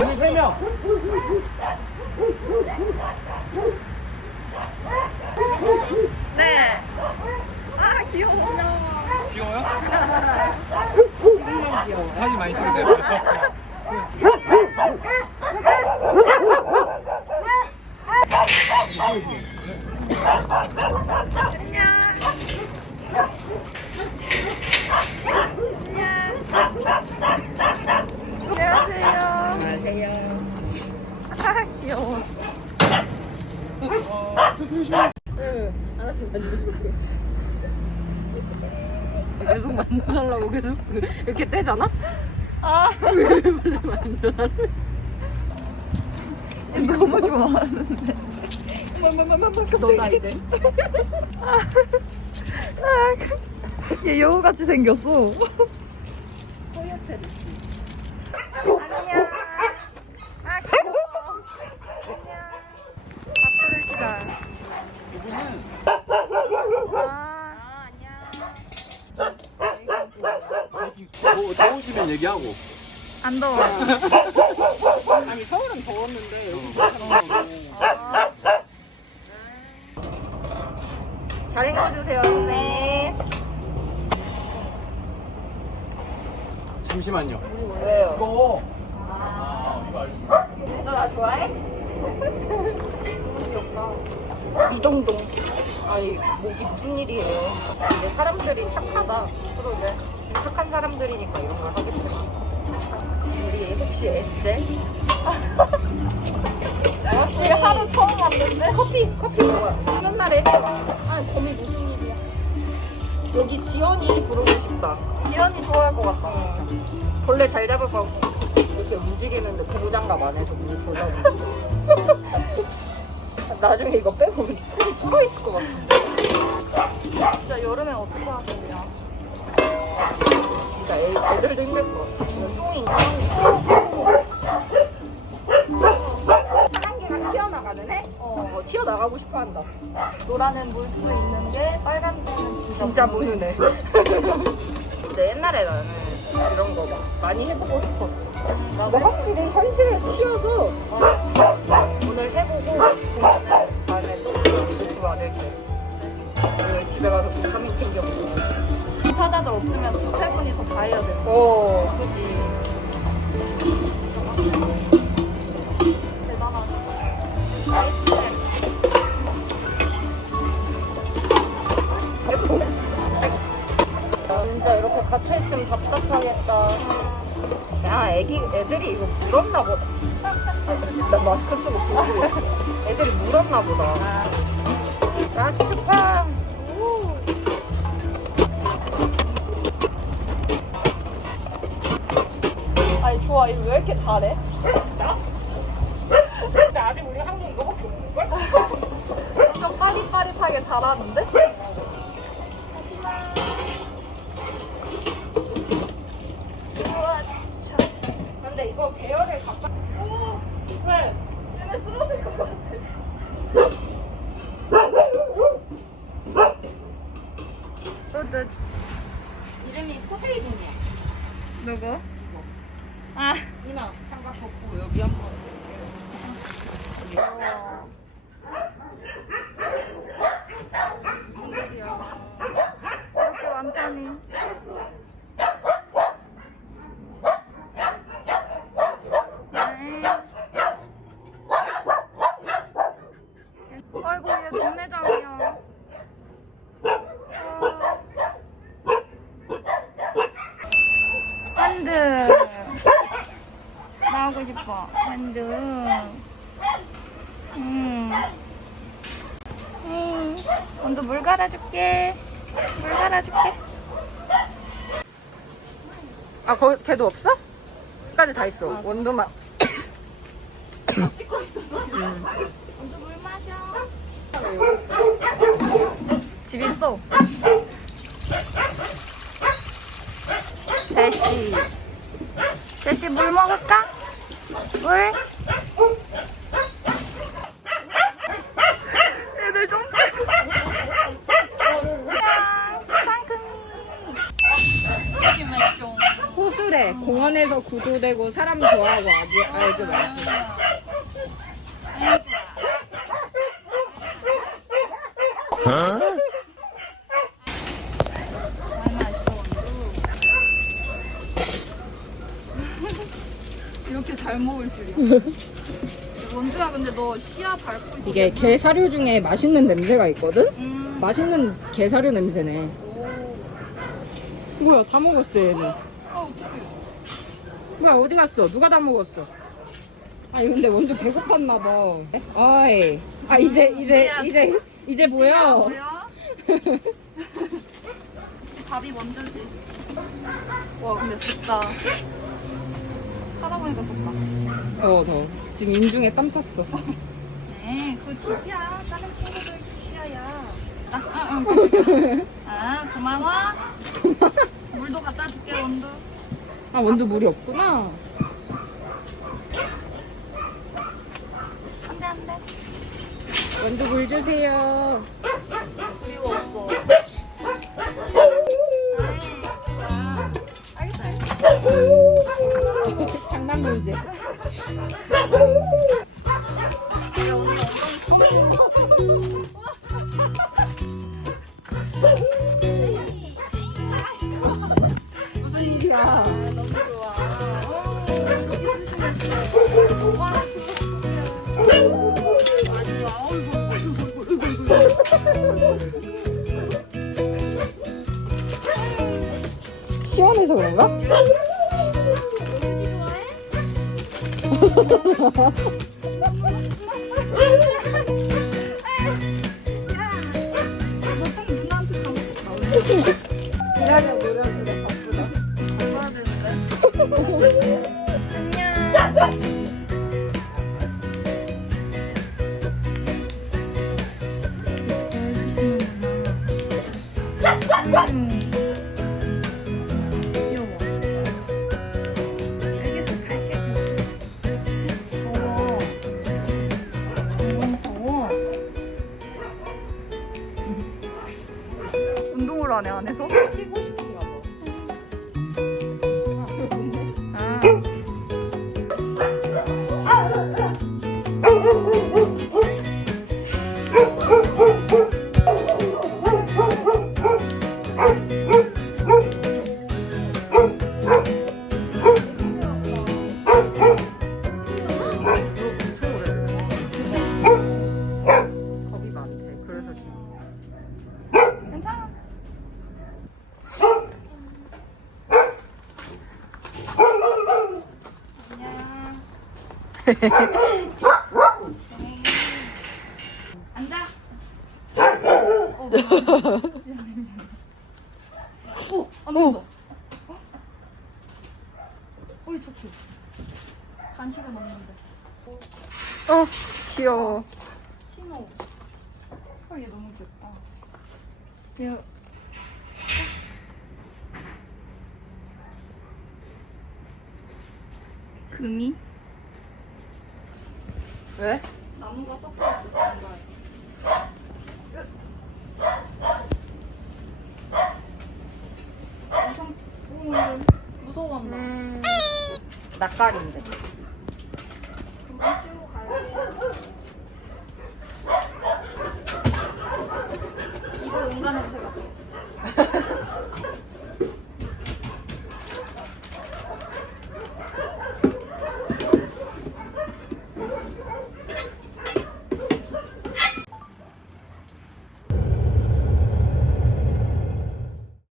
오늘 세 명. 네. 아 귀여워. 귀여워요? 지금만 귀여워. 사진 많이 찍으세요. 안녕하세요. 안녕하세요. 아 귀여워. 응, 알았어. 계속 만져달라고 계속 이렇게 떼잖아? 아, 왜 만져달래? 너무 좋아하는데. 너다 이제. 아, 아, 얘 여우같이 생겼어. 코요테 안녕. 아 귀여워. 안녕. 시간. 이거는 아, 안녕. 더, 더우시면 얘기하고. 안 더워. 아니 서울은 더웠는데 여기 괜찮아가지고. 아. 잘 읽어주세요, 네. 잠시만요. 왜요? 이거. 아 이거 알죠. 너나 좋아해? 이동동. 아니, 뭐, 이게 무슨 일이에요? 근데 사람들이 착하다. 그러네. 착한 사람들이니까 이런 걸 하겠지. 우리 혹시 엣제? 역시 하루 처음 왔는데? 커피, 커피 먹어요. 쉬는 날에 했잖아. 아니, 거미 무슨 일이야? 여기 지연이 부르고 싶다. 지연이 좋아할 것 같다. 벌레 잘 잡을 거 이렇게 움직이는데 고무장갑 안에서 물 조져. 나중에 이거 빼면 손이 풀어 있을 것 같은데. 진짜 여름에 어떻게 하겠냐? 진짜 애, 애들도 힘들 것 같아. 이거 똥이 한 개가 튀어나가는 애? 어, 튀어나가고 싶어 한다. 노란은 물 수 있는데 빨간색은 진짜, 진짜 무는 애. 근데 옛날에 나는 이런 거 막 많이 해보고 싶었어. 근데 확실히 현실에 치여서 오늘 해보고 다음에 또 공부 많을게. 오늘 집에 가서 비타민 챙겨 먹고. 사자들 없으면 두세 분이서 다 해야 돼. 어, 그지. 진짜 이렇게 갇혀있으면 답답하겠다. 야, 애기, 애들이 이거 물었나 보다. 나 마스크 쓰고 보고. 애들이 물었나 보다. 라스트팡. 아니 좋아, 이거 왜 이렇게 잘해? 근데 아직 우리 한국 이거밖에 없는걸? 엄청 빠릿빠릿하게 잘하는데? 근데 이거 오, 왜? 얘네 쓰러질 것 같아. 또또 이름이 포세이돈이야. 누구? 아, 이나 장갑 벗고 여기 한번 귀여워. 이렇게 완전히 아이고 얘 동네장이야 어. 핸드 나오고 싶어 핸드 음. 음. 언도 물 갈아줄게 물 갈아줄게 아 거기 걔도 없어? 까지 다 있어 원두만 찍고 있었어. 먼저 물 마셔. 집 있어 제시 제시 물 먹을까? 물? 애들 좀 안녕 상큼이 호수래 공원에서 구조되고 사람 좋아하고 아주 아주 많지. 이렇게 잘 먹을 줄이야. 원주야 근데 너 시야 밟고 있어. 이게 게 사료 중에 맛있는 냄새가 있거든? 음. 맛있는 게 사료 냄새네. 뭐야 다 먹었어 얘는. 아. 뭐야 어디 갔어? 누가 다 먹었어? 아니 근데 원주 배고팠나 봐. 어이. 아 이제 이제 이제 이제 보여. 밥이 먼저지. 와 근데 좋다. 하다 보니까 좋다. 어 더. 지금 인중에 땀 찼어. 네, 그 치즈야. 다른 친구들 치즈야. 아, 아, 응. 아, 고마워. 물도 갖다 줄게, 원두. 아 원주 물이 없구나. 안 돼, 안 돼. 원주 물 주세요. 그리고 알겠어. 장난 물지. 시원해서 그런가? 운동을 앉아. 어, 오, 안 된다. 어이, 좋게. 간식은 없는데. 어 귀여워. 신호. 헐, 얘 너무 귀엽다. 얘. 금이? 왜? 나무가 섞여있어 중간에 음. 엄청 무서워한다 음, 낯가린데. 이거 온갖 냄새 같아